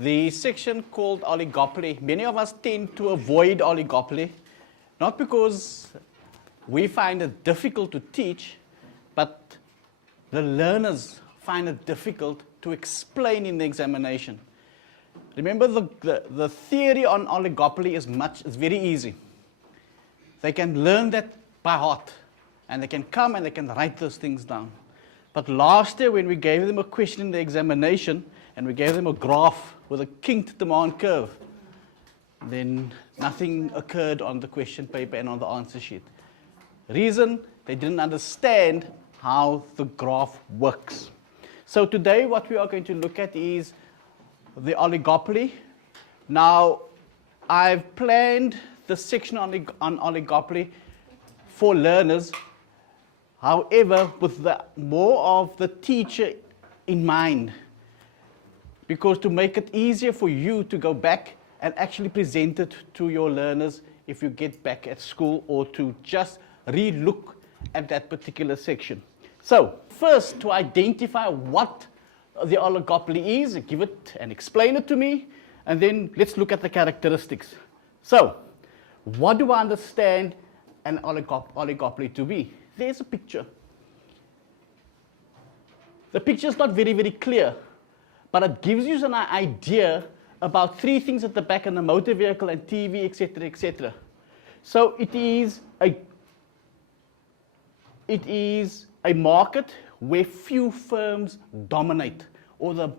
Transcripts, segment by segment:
The section called oligopoly, many of us tend to avoid oligopoly, not because we find it difficult to teach, but the learners find it difficult to explain in the examination. Remember, the theory on oligopoly is very easy. They can learn that by heart, and they can come and they can write those things down. But last year, when we gave them a question in the examination, and we gave them a graph with a kinked demand curve, then nothing occurred on the question paper and on the answer sheet. Reason, they didn't understand how the graph works. So today what we are going to look at is the oligopoly. Now, I've planned the section on oligopoly for learners, however, with more of the teacher in mind, because to make it easier for you to go back and actually present it to your learners if you get back at school, or to just re-look at that particular section. So, first, to identify what the oligopoly is, give it and explain it to me, and then let's look at the characteristics. So, what do I understand an oligopoly to be? There's a picture. The picture is not very, very clear, but it gives you an idea about three things at the back: in the motor vehicle and TV, etc., etc. So it is a market where few firms dominate, or the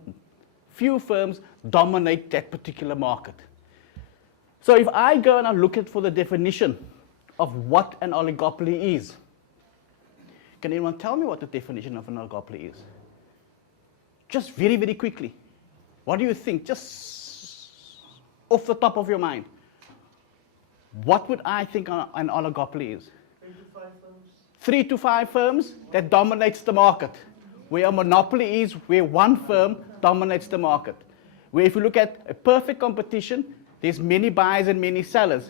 few firms dominate that particular market. So if I go and I look at for the definition of what an oligopoly is, can anyone tell me what the definition of an oligopoly is? Just very, very quickly. What do you think? Just off the top of your mind. What would I think an oligopoly is? 3 to 5 firms that dominates the market. Where a monopoly is where one firm dominates the market. Where if you look at a perfect competition, there's many buyers and many sellers,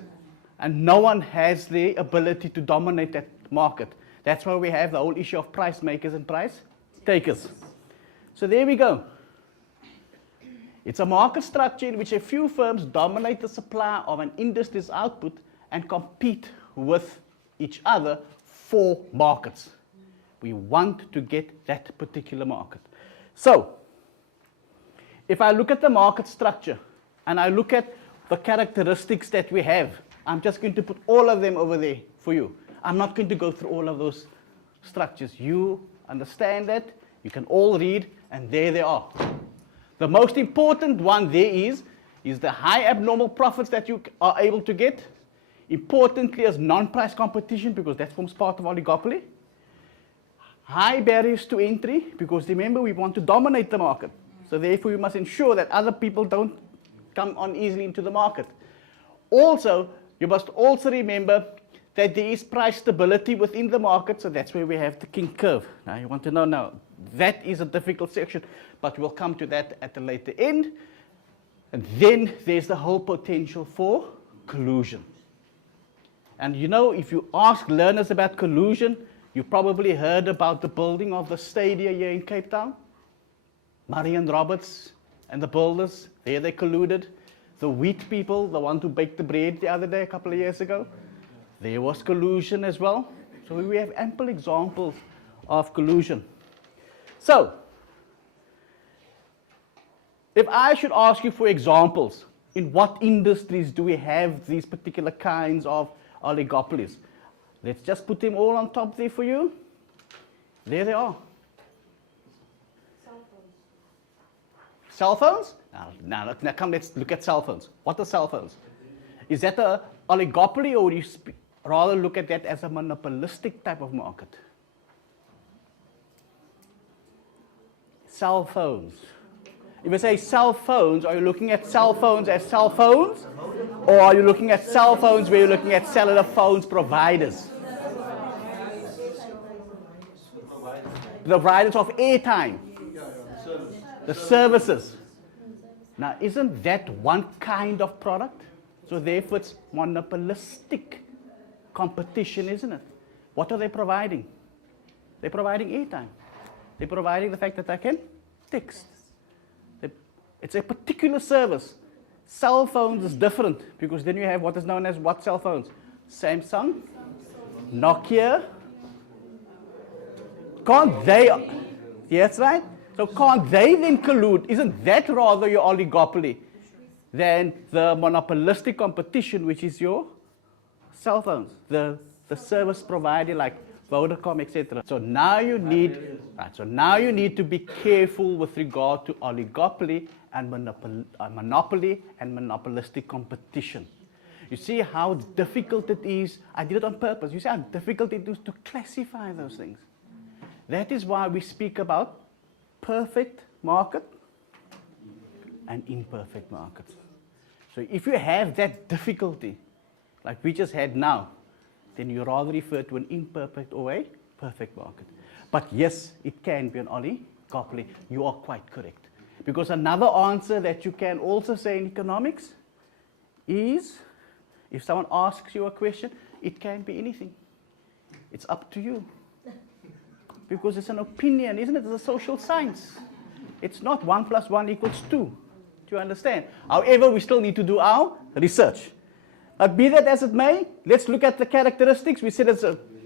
and no one has the ability to dominate that market. That's why we have the whole issue of price makers and price takers. So there we go. It's a market structure in which a few firms dominate the supply of an industry's output and compete with each other for markets. We want to get that particular market. So, if I look at the market structure and I look at the characteristics that we have, I'm just going to put all of them over there for you. I'm not going to go through all of those structures. You understand that, you can all read, and there they are. The most important one there is the high abnormal profits that you are able to get. Importantly, as non-price competition, because that forms part of oligopoly. High barriers to entry, because remember, we want to dominate the market. So therefore, we must ensure that other people don't come on easily into the market. Also, you must also remember that there is price stability within the market, so that's where we have the Kinked curve. Now, you want to know now, that is a difficult section, but we'll come to that at the later end. And then there's the whole potential for collusion. And you know, if you ask learners about collusion, you probably heard about the building of the stadium here in Cape Town. Murray and Roberts and the builders, there they colluded. The wheat people, the one who baked the bread the other day, a couple of years ago, there was collusion as well. So we have ample examples of collusion. So, if I should ask you for examples, in what industries do we have these particular kinds of oligopolies? Let's just put them all on top there for you. There they are. Cell phones? Now come, let's look at cell phones. What are cell phones? Is that an oligopoly, or do you rather look at that as a monopolistic type of market? Cell phones. If I say cell phones, are you looking at cell phones as cell phones? Or are you looking at cell phones where you're looking at cellular phones providers? The providers of airtime. The services. Now, isn't that one kind of product? So therefore, it's monopolistic competition, isn't it? What are they providing? They're providing airtime. They're providing the fact that I can text. It's a particular service. Cell phones is different because then you have what is known as what cell phones? Samsung, Nokia. Can't they? Yes, right? So can't they then collude? Isn't that rather your oligopoly than the monopolistic competition, which is your cell phones, the service provider like Vodacom, etc. So now you need, right, so now you need to be careful with regard to oligopoly and monopoly and monopolistic competition. You see how difficult it is. I did it on purpose. You see how difficult it is to classify those things. That is why we speak about perfect market and imperfect market. So if you have that difficulty, like we just had now, then you rather refer to an imperfect or a perfect market. But yes, it can be an oligopoly. You are quite correct. Because another answer that you can also say in economics is, if someone asks you a question, it can be anything. It's up to you. Because it's an opinion, isn't it? It's a social science. It's not 1 + 1 = 2. Do you understand? However, we still need to do our research. But be that as it may, let's look at the characteristics. We said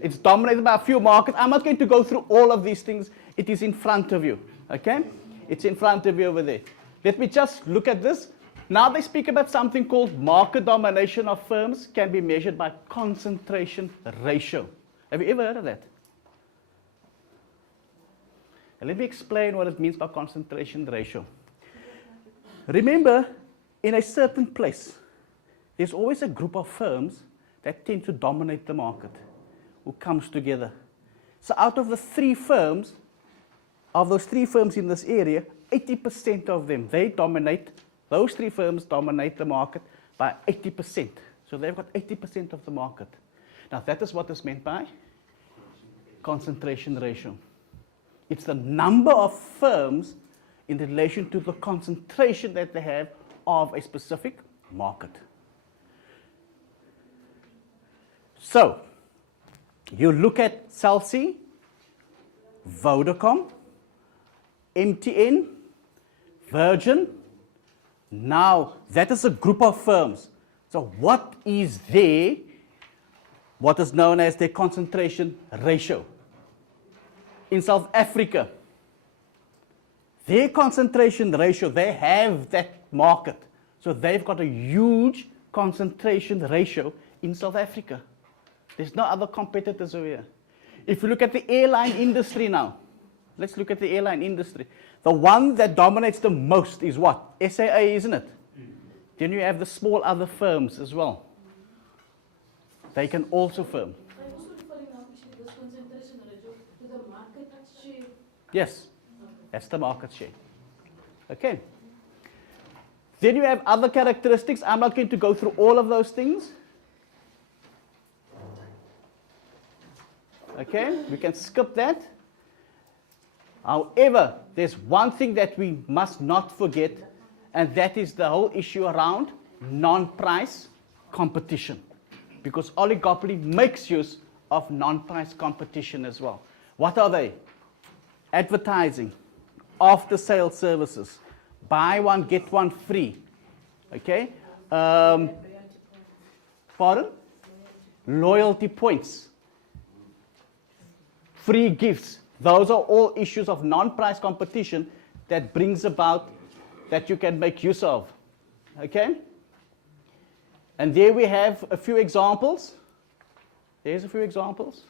it's dominated by a few markets. I'm not going to go through all of these things. It is in front of you. Okay? It's in front of you over there. Let me just look at this. Now they speak about something called market domination of firms can be measured by concentration ratio. Have you ever heard of that? And let me explain what it means by concentration ratio. Remember, in a certain place, there's always a group of firms that tend to dominate the market, who comes together. So out of the 3 firms, of those 3 firms in this area, 80% of them, those 3 firms dominate the market by 80%. So they've got 80% of the market. Now that is what is meant by concentration ratio. It's the number of firms in relation to the concentration that they have of a specific market. So, you look at Cell C, Vodacom, MTN, Virgin. Now, that is a group of firms. So what is there, what is known as their concentration ratio? In South Africa, their concentration ratio, they have that market. So they've got a huge concentration ratio in South Africa. There's no other competitors over here. If you look at the airline industry now, let's look at the airline industry. The one that dominates the most is what? SAA, isn't it? Then you have the small other firms as well. They can also firm. I'm also referring now to this concentration ratio to the market share. Yes, that's the market share. Okay. Then you have other characteristics. I'm not going to go through all of those things. Okay, we can skip that. However, there's one thing that we must not forget, and that is the whole issue around non-price competition. Because oligopoly makes use of non-price competition as well. What are they? Advertising, after-sale services, buy one, get one free. Okay? Pardon? Loyalty points. Free gifts. Those are all issues of non-price competition that brings about that you can make use of. Okay? And there we have a few examples. There's a few examples.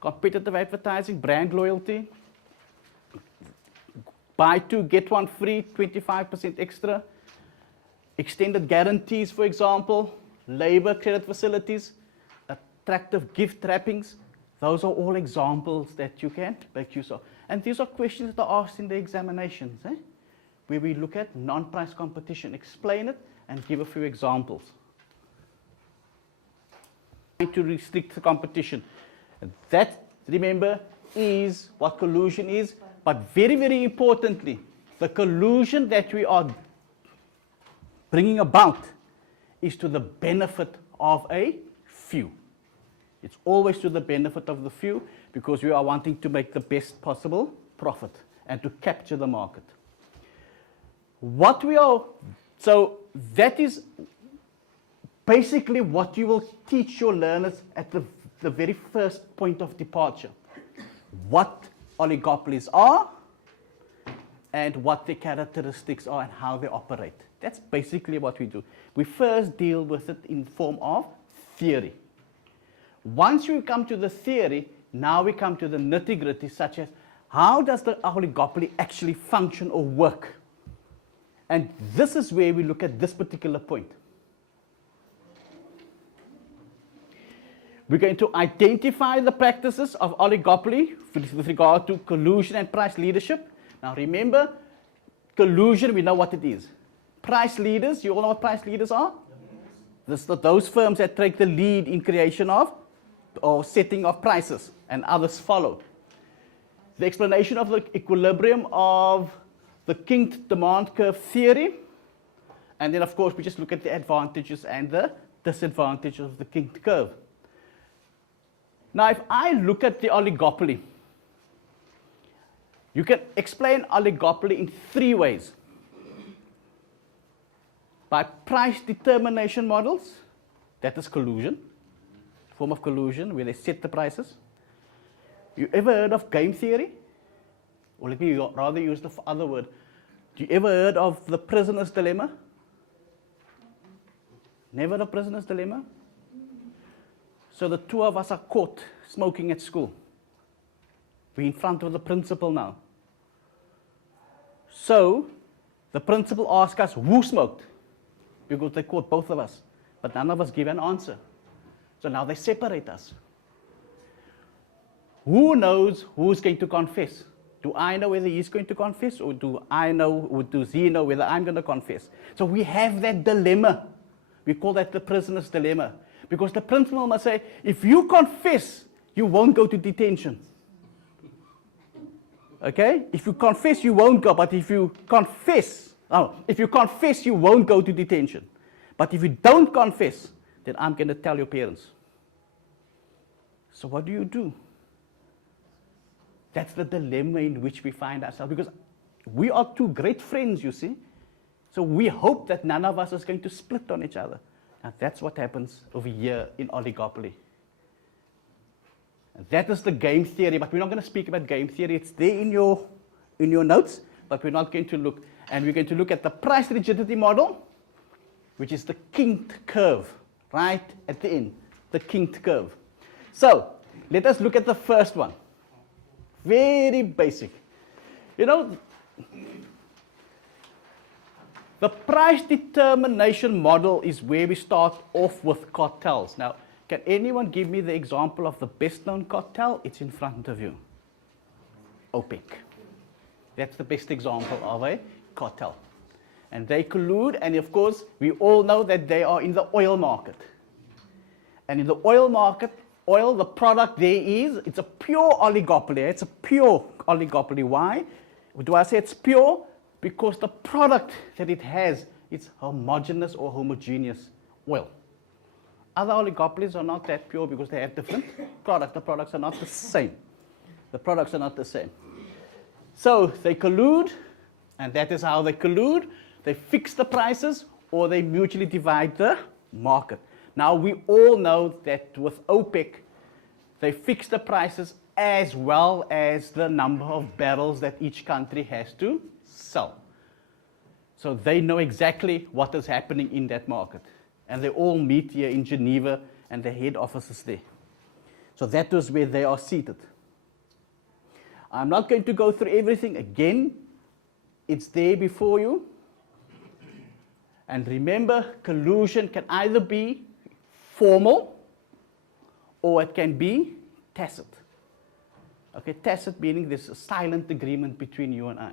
Competitive advertising, brand loyalty. Buy 2, get 1 free, 25% extra. Extended guarantees, for example. Labor credit facilities. Attractive gift wrappings. Those are all examples that you can make use of. And these are questions that are asked in the examinations, where we look at non-price competition, explain it, and give a few examples. To restrict the competition. That, remember, is what collusion is. But very, very importantly, the collusion that we are bringing about is to the benefit of a few. It's always to the benefit of the few because we are wanting to make the best possible profit and to capture the market. What we are, so that is basically what you will teach your learners at the very first point of departure. What oligopolies are, and what their characteristics are and how they operate. That's basically what we do. We first deal with it in form of theory. Once we come to the theory, now we come to the nitty-gritty, such as how does the oligopoly actually function or work? And this is where we look at this particular point. We're going to identify the practices of oligopoly with regard to collusion and price leadership. Now remember, collusion, we know what it is. Price leaders, you all know what price leaders are? Those firms that take the lead in creation of or setting of prices, and others follow. The explanation of the equilibrium of the kinked demand curve theory, and then of course we just look at the advantages and the disadvantages of the kinked curve. Now if I look at the oligopoly, you can explain oligopoly in three ways. By price determination models, that is collusion, form of collusion where they set the prices. You ever heard of game theory? Or let me rather use the other word. Do you ever heard of the prisoner's dilemma? Never the prisoner's dilemma? So the two of us are caught smoking at school. We're in front of the principal now. So the principal asks us who smoked, because they caught both of us, but none of us give an answer. So now they separate us. Who knows who's going to confess? Do I know whether he's going to confess, or do I know, or does he know whether I'm going to confess? So we have that dilemma. We call that the prisoner's dilemma. Because the principal must say, if you confess, you won't go to detention. Okay? If you confess, you won't go. But if you confess, you won't go to detention. But if you don't confess, then I'm going to tell your parents. So what do you do? That's the dilemma in which we find ourselves. Because we are two great friends, you see. So we hope that none of us is going to split on each other. And that's what happens over here in oligopoly. And that is the game theory, but we're not going to speak about game theory. It's there in your notes, but we're not going to look. And we're going to look at the price rigidity model, which is the kinked curve, right at the end, the kinked curve. So let us look at the first one. Very basic. You know, the price determination model is where we start off with cartels. Now, can anyone give me the example of the best known cartel? It's in front of you. OPEC. That's the best example of a cartel. And they collude, and of course, we all know that they are in the oil market. And in the oil market, oil, the product there is, it's a pure oligopoly. It's a pure oligopoly. Why? Do I say it's pure? Because the product that it has, it's homogeneous or homogeneous oil. Other oligopolies are not that pure because they have different products. The products are not the same. The products are not the same. So they collude, and that is how they collude. They fix the prices, or they mutually divide the market. Now we all know that with OPEC, they fix the prices as well as the number of barrels that each country has to sell. So they know exactly what is happening in that market. And they all meet here in Geneva, and the head office is there. So that is where they are seated. I'm not going to go through everything again. It's there before you. And remember, collusion can either be formal or it can be tacit. Okay, tacit meaning there's a silent agreement between you and I,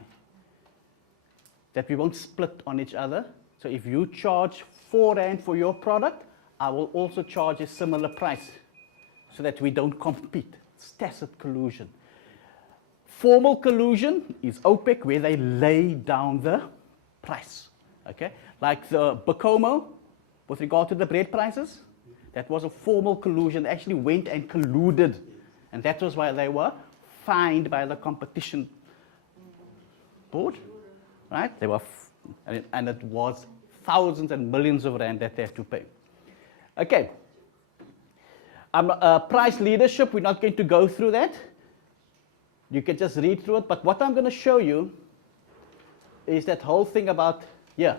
that we won't split on each other. So if you charge R4 for your product, I will also charge a similar price so that we don't compete. It's tacit collusion. Formal collusion is OPEC, where they lay down the price. Okay, like the Bacomo with regard to the bread prices, that was a formal collusion. They actually went and colluded, and that was why they were fined by the competition board, right? They were And it was thousands and millions of rand that they have to pay. Okay. Price leadership, we're not going to go through that. You can just read through it. But what I'm going to show you is that whole thing about, yeah.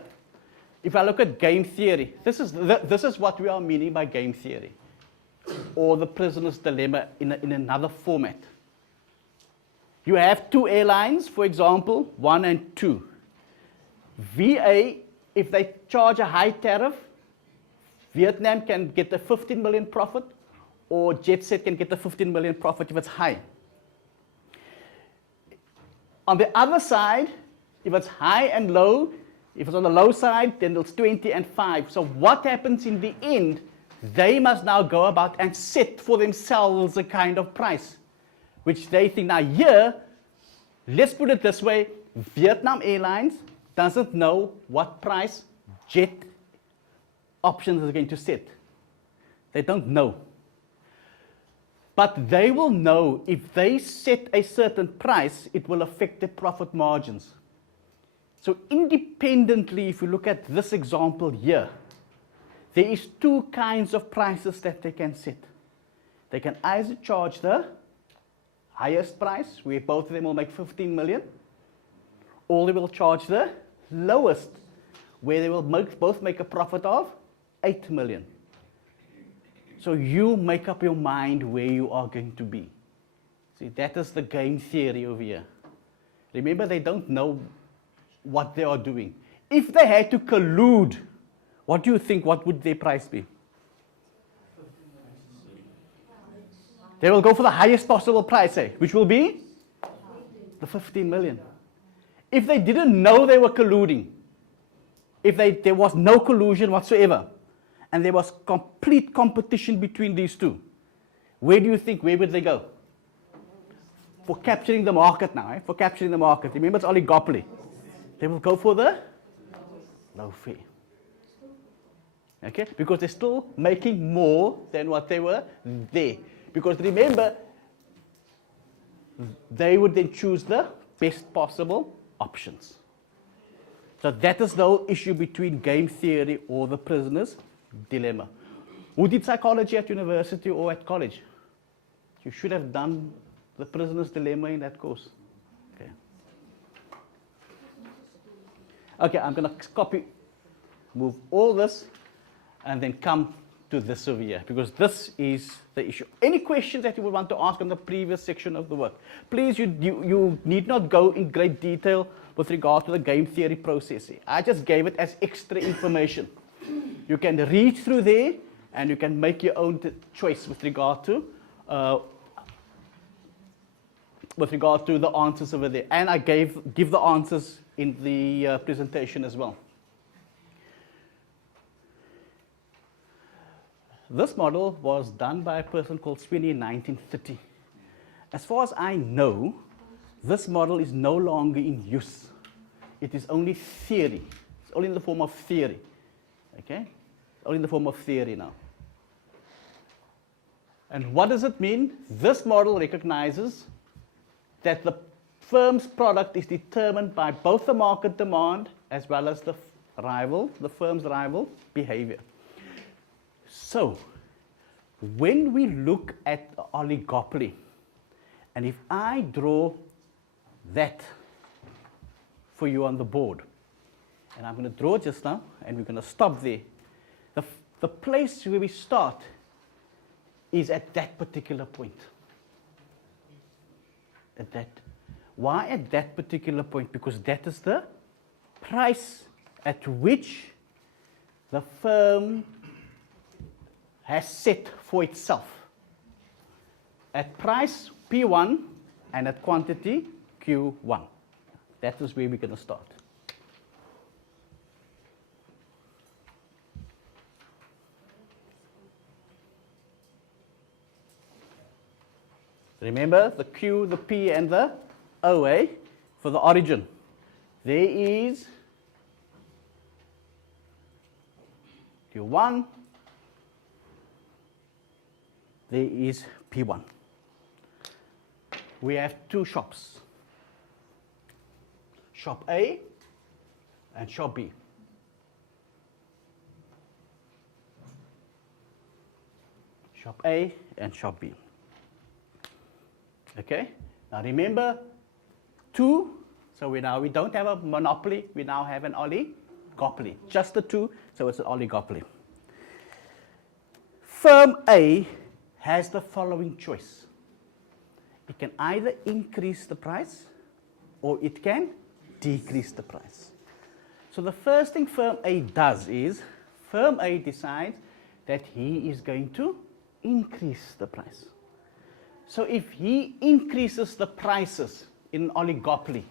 If I look at game theory, this is what we are meaning by game theory, or the prisoner's dilemma in another format. You have two airlines, for example, 1 and 2. VA, if they charge a high tariff, Vietnam can get a 15 million profit, or JetSet can get a 15 million profit if it's high. On the other side, if it's high and low, if it's on the low side, then it's 20 and 5. So what happens in the end? They must now go about and set for themselves a kind of price, which they think, now here, let's put it this way, Vietnam Airlines doesn't know what price jet options is going to set. They don't know. But they will know if they set a certain price, it will affect their profit margins. So independently, if you look at this example here, there is two kinds of prices that they can set. They can either charge the highest price, where both of them will make 15 million, or they will charge the lowest, where they will both make a profit of 8 million. So you make up your mind where you are going to be. See, that is the game theory over here. Remember, they don't know what they are doing. If they had to collude, what do you think, what would their price be? They will go for the highest possible price, which will be the 15 million. If they didn't know they were colluding, if there was no collusion whatsoever, and there was complete competition between these two, where do you think, where would they go? For capturing the market now, for capturing the market. Remember, it's oligopoly. They will go for the low fee. Okay? Because they're still making more than what they were there. Because remember, they would then choose the best possible options. So that is the whole issue between game theory or the prisoner's dilemma. Who did psychology at university or at college? You should have done the prisoner's dilemma in that course. Okay. Okay, I'm going to move all this, and then come to this over here, because this is the issue. Any questions that you would want to ask on the previous section of the work? Please, you need not go in great detail with regard to the game theory process. I just gave it as extra information. You can read through there, and you can make your own choice with regard to the answers over there. And I give the answers in the presentation as well. This model was done by a person called Sweeney in 1930. As far as I know, this model is no longer in use. It is only theory. It's only in the form of theory. Okay? It's only in the form of theory now. And what does it mean? This model recognizes that the firm's product is determined by both the market demand as well as the firm's rival behavior. So, when we look at the oligopoly, and if I draw that for you on the board, and I'm going to draw just now, and we're going to stop there. The place where we start is at that particular point. Why at that particular point? Because that is the price at which the firm has set for itself. At price P1 and at quantity Q1. That is where we're going to start. Remember the Q, the P, and the OA for the origin. There is Q1, there is P1. We have two shops. Shop A and shop B. Shop A and shop B. Okay? Now remember, two, so we don't have a monopoly, we now have an oligopoly. Just the two, so it's an oligopoly. Firm A has the following choice. It can either increase the price or it can decrease the price. So the first thing firm A does is, firm A decides that he is going to increase the price. So if he increases the prices in an oligopoly,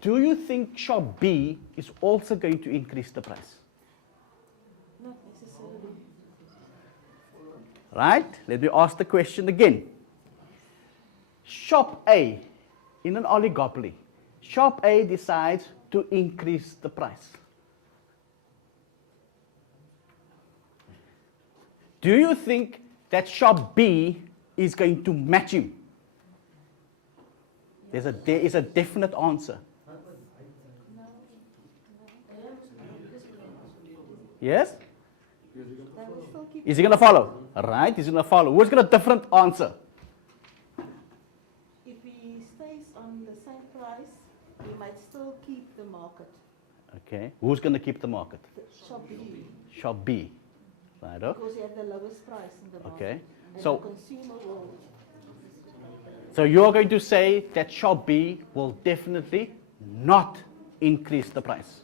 do you think shop B is also going to increase the price? Not necessarily. Right? Let me ask the question again. Shop A, in an oligopoly, shop A decides to increase the price. Do you think that shop B is going to match him? There is a definite answer. Yes? Is he going to follow? Right, he's going to follow. Who's got a different answer? If he stays on the same price, he might still keep the market. Okay, who's going to keep the market? Shop B, Shop B. Right, oh? because he had the lowest price in the market. Okay, And so the consumer will. so you're going to say that shop B will definitely not increase the price.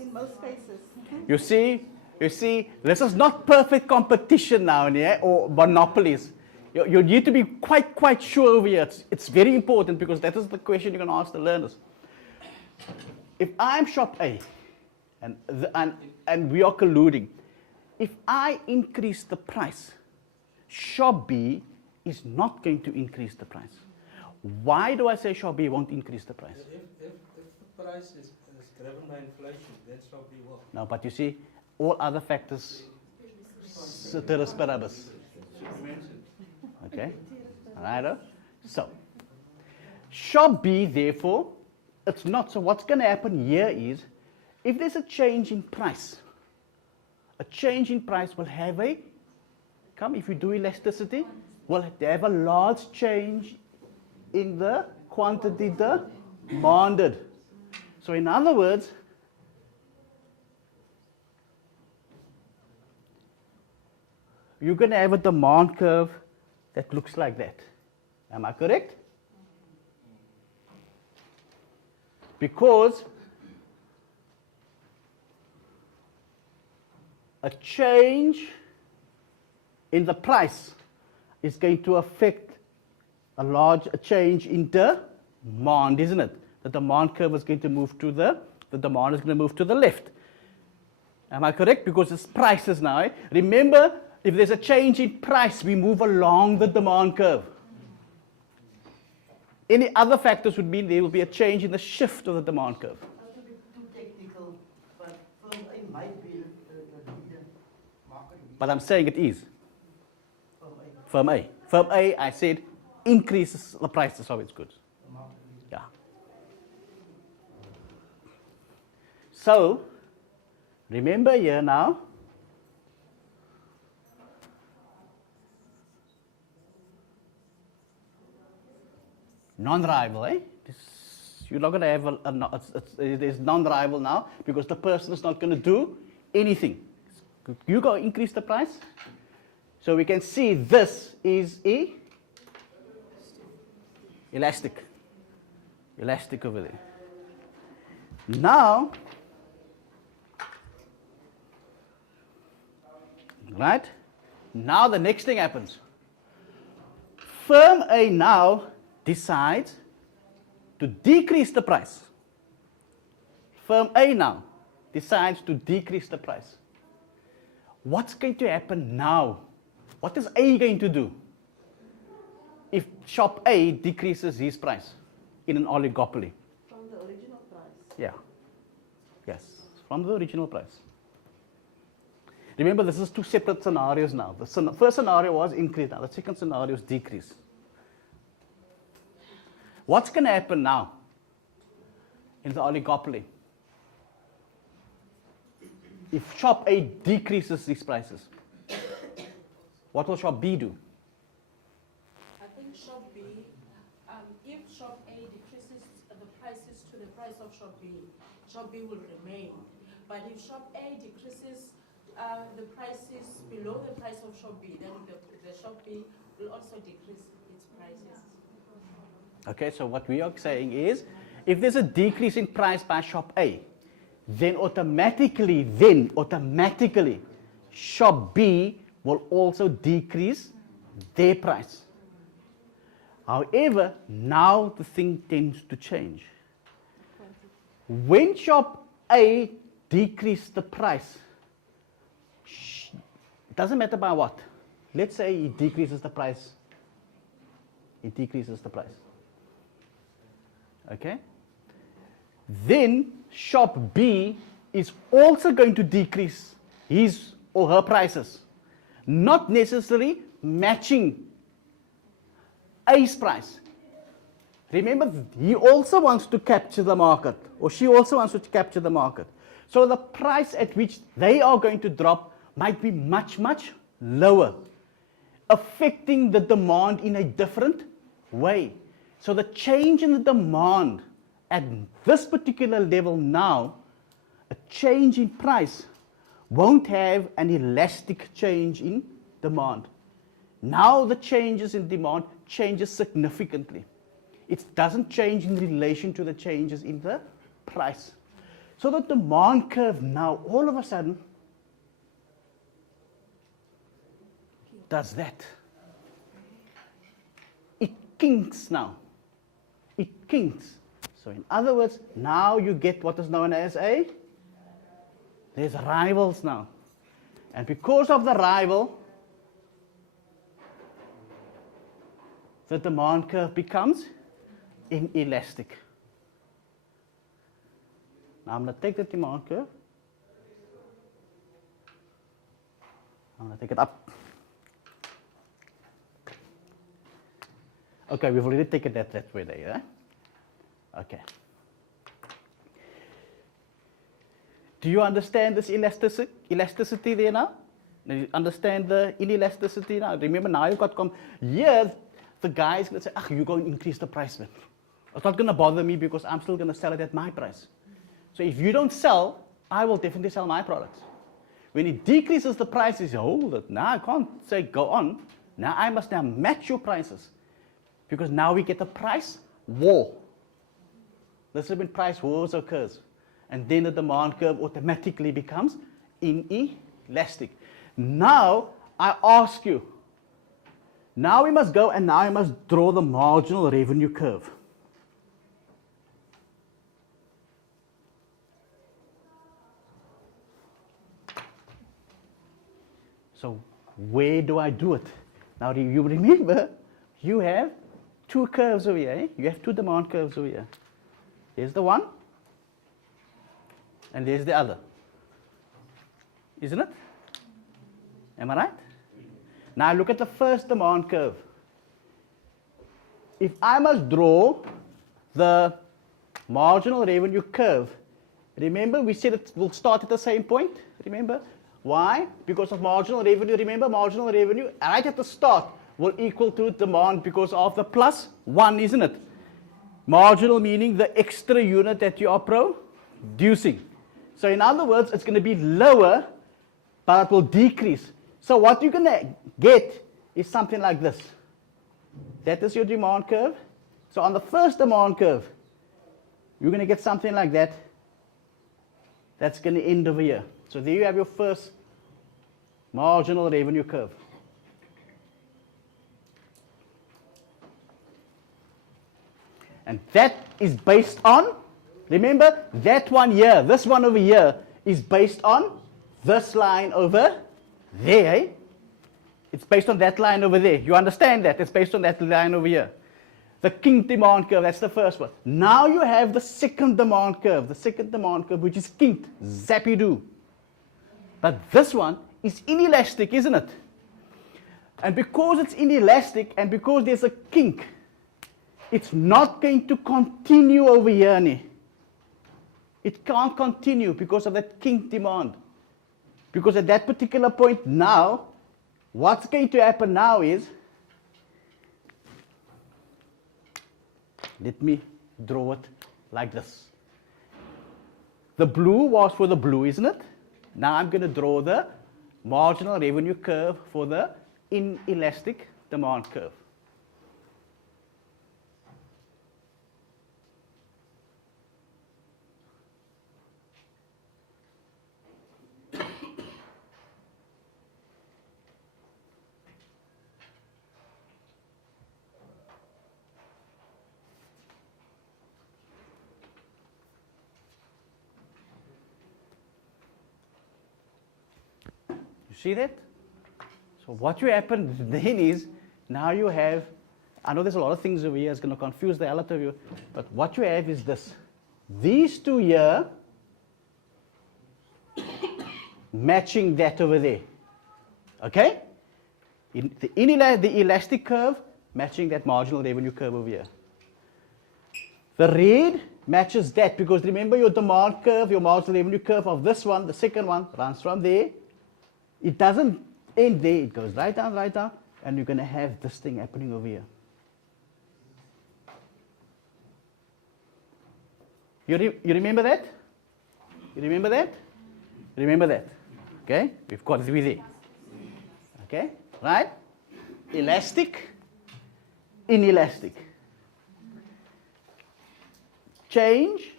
In most cases. You see, this is not perfect competition now, yeah, or monopolies. You need to be quite sure over here. It's very important because that is the question you're going to ask the learners. If I'm shop A and we are colluding, if I increase the price, shop B is not going to increase the price. Why do I say shop B won't increase the price? If the price is driven by inflation, then shop B will. No, but you see, all other factors, ceteris paribus. Okay, all right. So, shop B, therefore, it's not. So what's going to happen here is, if there's a change in price, a change in price will have a, if you do elasticity, will have a large change in the quantity demanded. So in other words, you're going to have a demand curve that looks like that. Am I correct? Because a change in the price is going to affect a large change in demand, isn't it? The demand curve is going to move to the demand is going to move to the left. Am I correct? Because it's prices now. Eh? Remember, if there's a change in price, we move along the demand curve. Any other factors would mean there will be a change in the shift of the demand curve. Not to be too technical, but firm A might be the leader market. But I'm saying it is. Firm A, Firm A. Firm A, I said, increases the prices of its goods. the market leader. Yeah. So, remember here now, non-rival, eh? You're not going to have it is non-rival now because the person is not going to do anything. You go increase the price. So we can see this is elastic over there. Now, right? Now the next thing happens. Firm A now decides to decrease the price. Firm A now decides to decrease the price. What's going to happen now? What is A going to do if shop A decreases his price in an oligopoly? From the original price. Yeah. Yes, from the original price. Remember, this is two separate scenarios now. The first scenario was increase, now the second scenario is decrease. What's going to happen now? in the oligopoly. If shop A decreases these prices, what will shop B do? I think shop B, if shop A decreases the prices to the price of shop B will remain. But if shop A decreases the prices below the price of shop B, then the shop B will also decrease its prices. Okay, so what we are saying is, if there's a decrease in price by shop A, then automatically, shop B will also decrease their price. However, now the thing tends to change. When shop A decreases the price, it doesn't matter by what. Let's say it decreases the price. It decreases the price. Okay? Then shop B is also going to decrease his or her prices, not necessarily matching A's price. Remember, he also wants to capture the market, or she also wants to capture the market. So the price at which they are going to drop might be much, much lower, affecting the demand in a different way. So the change in the demand at this particular level now, a change in price, won't have an elastic change in demand. Now the changes in demand changes significantly. It doesn't change in relation to the changes in the price. So the demand curve now, all of a sudden, does that. It kinks now. It kinks. So in other words, now you get what is known as there's rivals now. And because of the rival, the demand curve becomes inelastic. Now I'm going to take the demand curve. I'm going to take it up. Okay, we've already taken that way there, yeah? Okay. Do you understand this elasticity there now? Do you understand the inelasticity now? Remember, now you've got here, the guy is going to say, you're going to increase the price, man. It's not going to bother me because I'm still going to sell it at my price. So if you don't sell, I will definitely sell my products. When it decreases the prices, hold it. Now I can't say go on. Now I must now match your prices. Because now we get a price war. This is when price wars occurs. And then the demand curve automatically becomes inelastic. Now I ask you, now we must go and now I must draw the marginal revenue curve. So where do I do it? Now you remember, you have two curves over here. Eh? You have two demand curves over here. Here's the one, and there's the other. Isn't it? Am I right? Now look at the first demand curve. If I must draw the marginal revenue curve, remember we said it will start at the same point? Remember? Why? Because of marginal revenue. Remember, marginal revenue right at the start will equal to demand because of the plus 1, isn't it? Marginal meaning the extra unit that you are producing. So in other words, it's going to be lower, but it will decrease. So what you're going to get is something like this. That is your demand curve. So on the first demand curve, you're going to get something like that. That's going to end over here. So there you have your first marginal revenue curve. And that is based on, remember, that one here, this one over here, is based on this line over there. Eh? It's based on that line over there. You understand that? It's based on that line over here. The kinked demand curve, that's the first one. Now you have the second demand curve, which is kinked, zappy-doo. But this one is inelastic, isn't it? And because it's inelastic and because there's a kink, it's not going to continue over here. Nee. It can't continue because of that kinked demand. Because at that particular point now, what's going to happen now is, let me draw it like this. The blue was for the blue, isn't it? Now I'm going to draw the marginal revenue curve for the inelastic demand curve. See that? So what will happen then is, now you have, I know there's a lot of things over here, it's going to confuse the hell out of you, but what you have is this. These two here matching that over there. Okay? The elastic curve matching that marginal revenue curve over here. The red matches that, because remember your demand curve, your marginal revenue curve of this one, the second one, runs from there. It doesn't end there, it goes right down, and you're going to have this thing happening over here. You remember that? You remember that? Remember that? Okay? We've got it with there. Okay? Right? Elastic, inelastic. Change,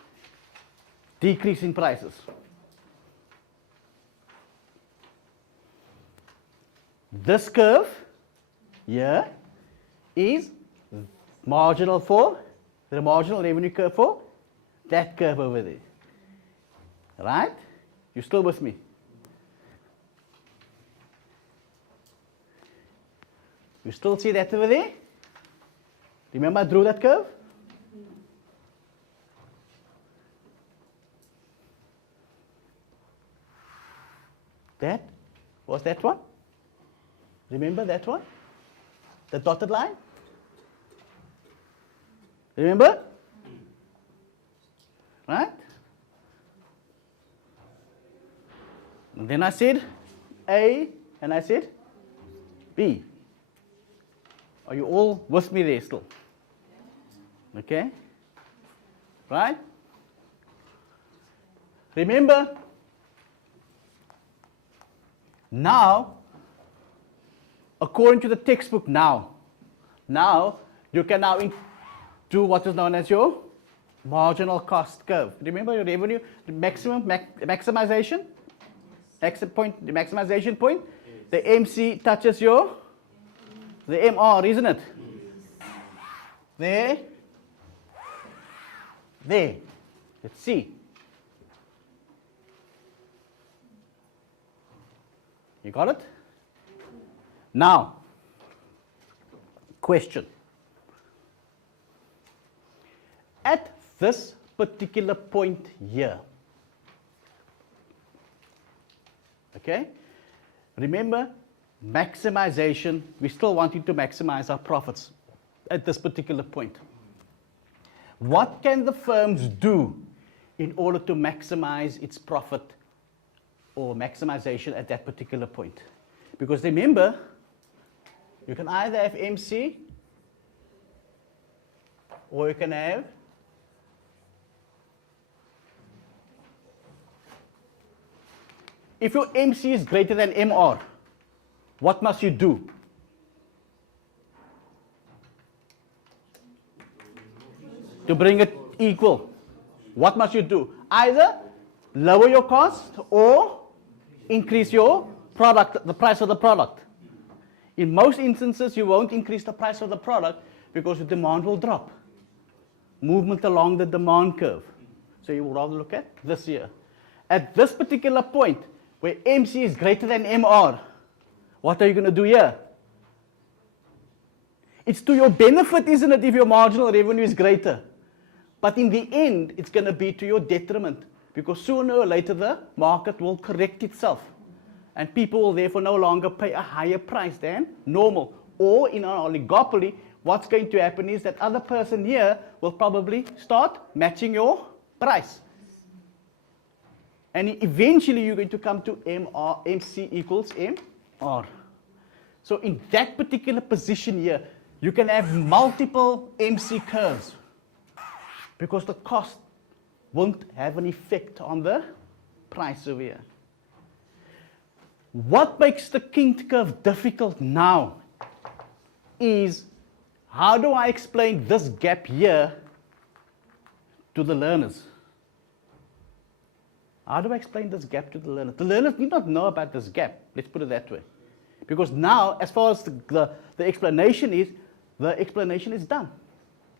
decrease in prices. This curve here is marginal for the marginal revenue curve for that curve over there. Right? You still with me? You still see that over there? Remember I drew that curve? That was that one? Remember that one? The dotted line? Remember? Right? And then I said A and I said B. Are you all with me there still? Okay? Right? Remember? Now, according to the textbook now you can now do what is known as your marginal cost curve. Remember your revenue, the maximization? The maximization point? The MC touches your, the MR, isn't it? There. Let's see. You got it? Now, question. At this particular point here, okay, remember maximization, we're still wanting to maximize our profits at this particular point. What can the firms do in order to maximize its profit or maximization at that particular point? Because remember, you can either have MC or you can have if your MC is greater than MR, what must you do? To bring it equal, what must you do? Either lower your cost or increase your product, the price of the product. In most instances, you won't increase the price of the product because the demand will drop. Movement along the demand curve. So you will rather look at this here. At this particular point, where MC is greater than MR, what are you going to do here? It's to your benefit, isn't it, if your marginal revenue is greater? But in the end, it's going to be to your detriment, because sooner or later the market will correct itself. And people will therefore no longer pay a higher price than normal. Or in an oligopoly, what's going to happen is that other person here will probably start matching your price. And eventually you're going to come to MC equals MR. So in that particular position here, you can have multiple MC curves because the cost won't have an effect on the price over here. What makes the kinked curve difficult now is how do I explain this gap here to the learners? How do I explain this gap to the learners? The learners need not know about this gap, let's put it that way. Because now, as far as the explanation is done.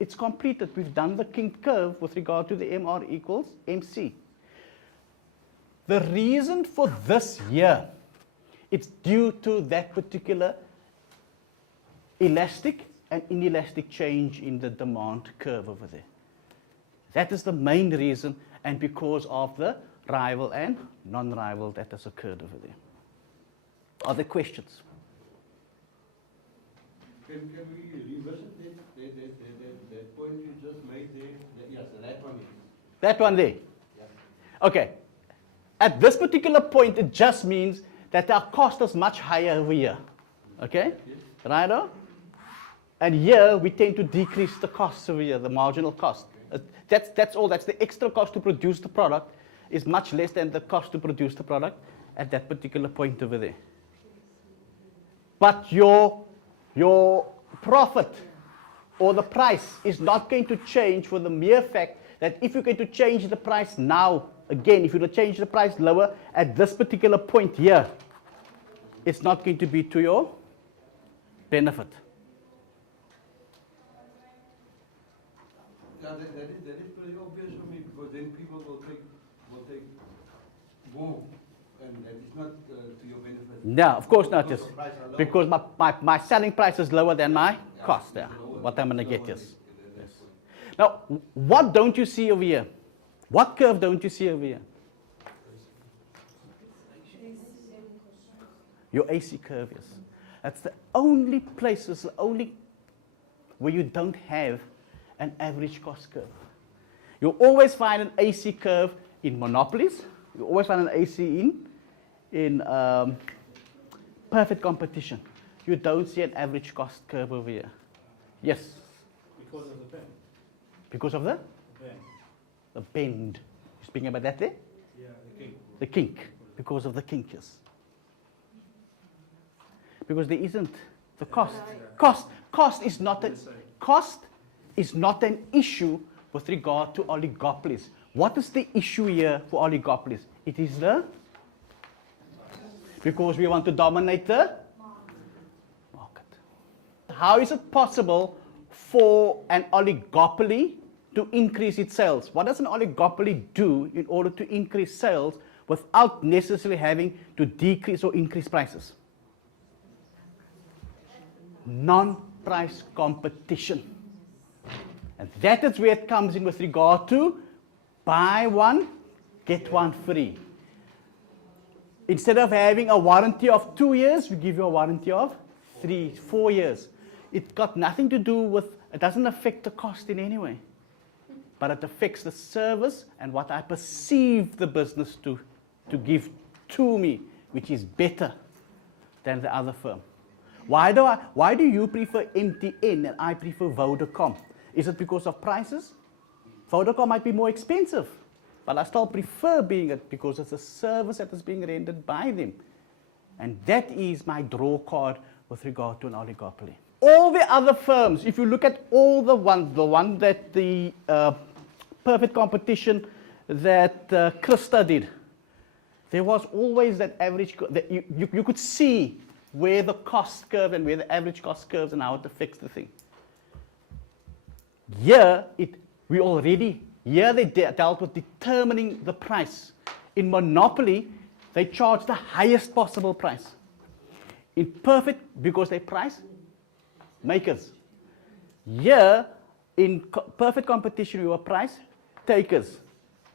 It's completed. We've done the kinked curve with regard to the MR equals MC. The reason for this here, it's due to that particular elastic and inelastic change in the demand curve over there. That is the main reason, and because of the rival and non-rival that has occurred over there. Are there questions? Can we revisit that point you just made there? Yes, that one. That one there? Yeah. Okay. At this particular point, it just means that our cost is much higher over here. Okay? Yes. Right? And here, we tend to decrease the costs over here, the marginal cost. That's all. That's the extra cost to produce the product is much less than the cost to produce the product at that particular point over there. But your profit or the price is not going to change for the mere fact that if you're going to change the price now, again, if you were to change the price lower at this particular point here, it's not going to be to your benefit. Yeah, that is pretty obvious for me because then people will take more, and that is not to your benefit. No, of course not, Because yes. the price are low. Because my selling price is lower than my cost there. What I'm going to get is. Yes. Now, what don't you see over here? What curve don't you see over here? Your AC curve, yes. That's the only places, the only where you don't have an average cost curve. You'll always find an AC curve in monopolies. You always find an AC in perfect competition. You don't see an average cost curve over here. Yes? Because of the bend. Because of the? Bend. The bend. You're speaking about that there? Yeah, the kink. The kink. Because of the kink, yes. Because there isn't the cost. Cost is not an issue with regard to oligopolies. What is the issue here for oligopolies? It is because we want to dominate the market. How is it possible for an oligopoly to increase its sales? What does an oligopoly do in order to increase sales without necessarily having to decrease or increase prices? Non-price competition. And that is where it comes in with regard to buy one, get one free. Instead of having a warranty of 2 years, we give you a warranty of 3, 4 years. It's got nothing to do with, it doesn't affect the cost in any way. But it affects the service and what I perceive the business to give to me, which is better than the other firm. Why do you prefer MTN and I prefer Vodacom? Is it because of prices? Vodacom might be more expensive, but I still prefer being it because it's a service that is being rendered by them. And that is my draw card with regard to an oligopoly. All the other firms, if you look at all the one that the perfect competition that Krista did, there was always that average, that you could see where the cost curve and where the average cost curves and how it affects the thing. Here, they dealt with determining the price. In monopoly, they charge the highest possible price. In perfect, because they price makers. Here, in perfect competition, we were price takers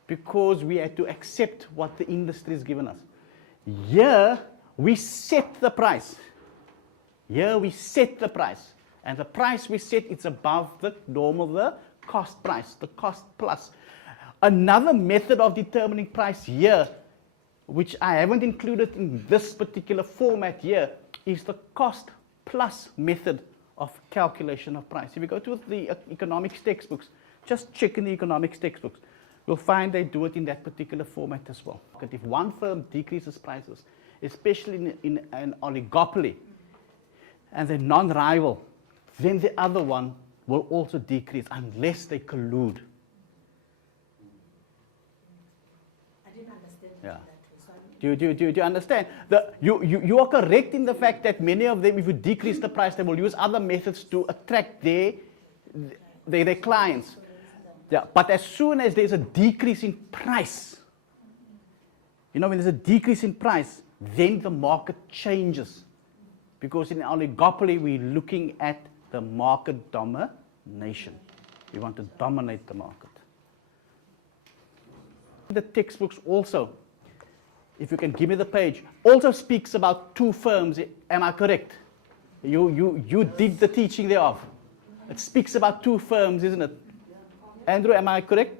because we had to accept what the industry has given us. Here, we set the price. Here, we set the price. And the price we set, it's above the normal, the cost price, the cost plus. Another method of determining price here which I haven't included in this particular format here, is the cost plus method of calculation of price. If you go to the economics textbooks, just check in the economics textbooks, you'll find they do it in that particular format as well. If one firm decreases prices, especially in an oligopoly, and they're non-rival, then the other one will also decrease unless they collude. I didn't understand Yeah. that way, so Do you understand? You are correct in the fact that many of them, if you decrease the price, they will use other methods to attract their clients. Yeah, but as soon as there's a decrease in price, you know, when there's a decrease in price, then the market changes. Because in oligopoly, we're looking at the market domination. We want to dominate the market. The textbooks also, if you can give me the page, also speaks about two firms. Am I correct? You did the teaching thereof. It speaks about two firms, isn't it? Andrew, am I correct?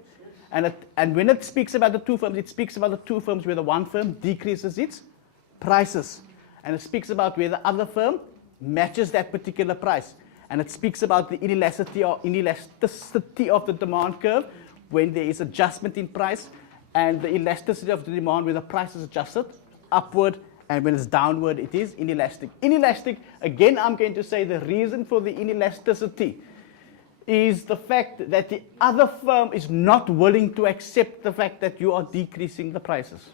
And when it speaks about the two firms, it speaks about the two firms where the one firm decreases its prices. And it speaks about where the other firm matches that particular price. And it speaks about the inelasticity of the demand curve when there is adjustment in price, and the elasticity of the demand where the price is adjusted upward, and when it's downward, it is inelastic. Inelastic, again, I'm going to say the reason for the inelasticity is the fact that the other firm is not willing to accept the fact that you are decreasing the prices.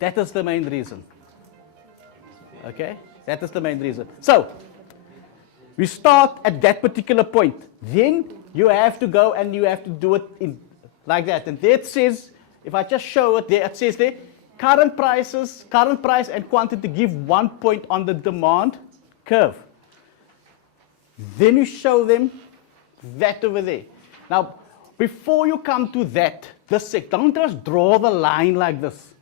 That is the main reason. Okay? That is the main reason. So, we start at that particular point. Then you have to go and you have to do it in like that. And there it says, if I just show it there, it says there, current price and quantity give 1 point on the demand curve. Then you show them that over there. Now, before you come to that, don't just draw the line like this.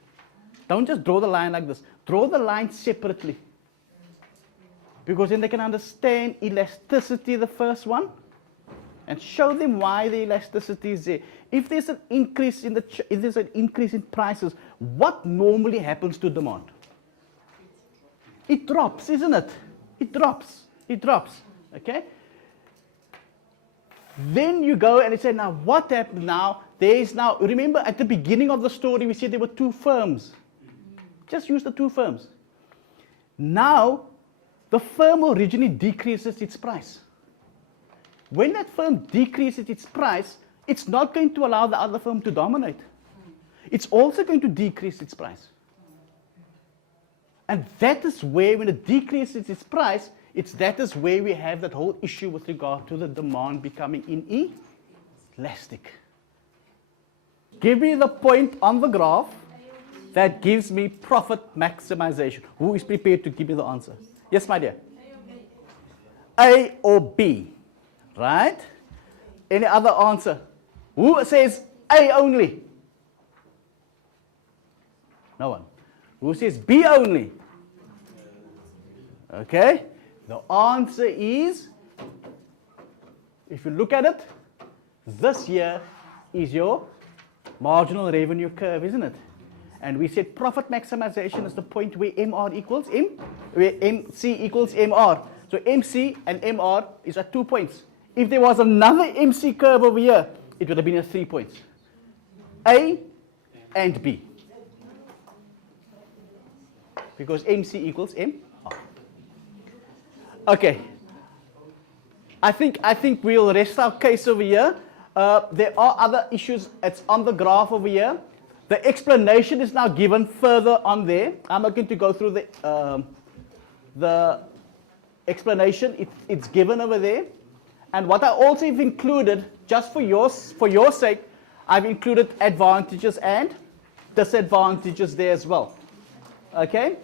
Don't just draw the line like this. Draw the line separately. Because then they can understand elasticity, the first one, and show them why the elasticity is there. If there's an increase in prices, what normally happens to demand? It drops, isn't it? It drops. It drops. Okay? Then you go and you say, now what happened now? Remember at the beginning of the story we said there were two firms. Just use the two firms. Now, the firm originally decreases its price. When that firm decreases its price, it's not going to allow the other firm to dominate. It's also going to decrease its price. And that is where, when it decreases its price, that is where we have that whole issue with regard to the demand becoming inelastic. Give me the point on the graph that gives me profit maximization. Who is prepared to give me the answer? Yes, my dear. A or B, right? Any other answer? Who says A only? No one. Who says B only? Okay. The answer is, if you look at it, this here is your marginal revenue curve, isn't it? And we said profit maximization is the point where MR equals where MC equals MR. So MC and MR is at 2 points. If there was another MC curve over here, it would have been at 3 points. A and B. Because MC equals MR. Okay. I think we'll rest our case over here. There are other issues. It's on the graph over here. The explanation is now given further on there. I'm not going to go through the explanation. It's given over there. And what I also have included, just for your sake, I've included advantages and disadvantages there as well. Okay?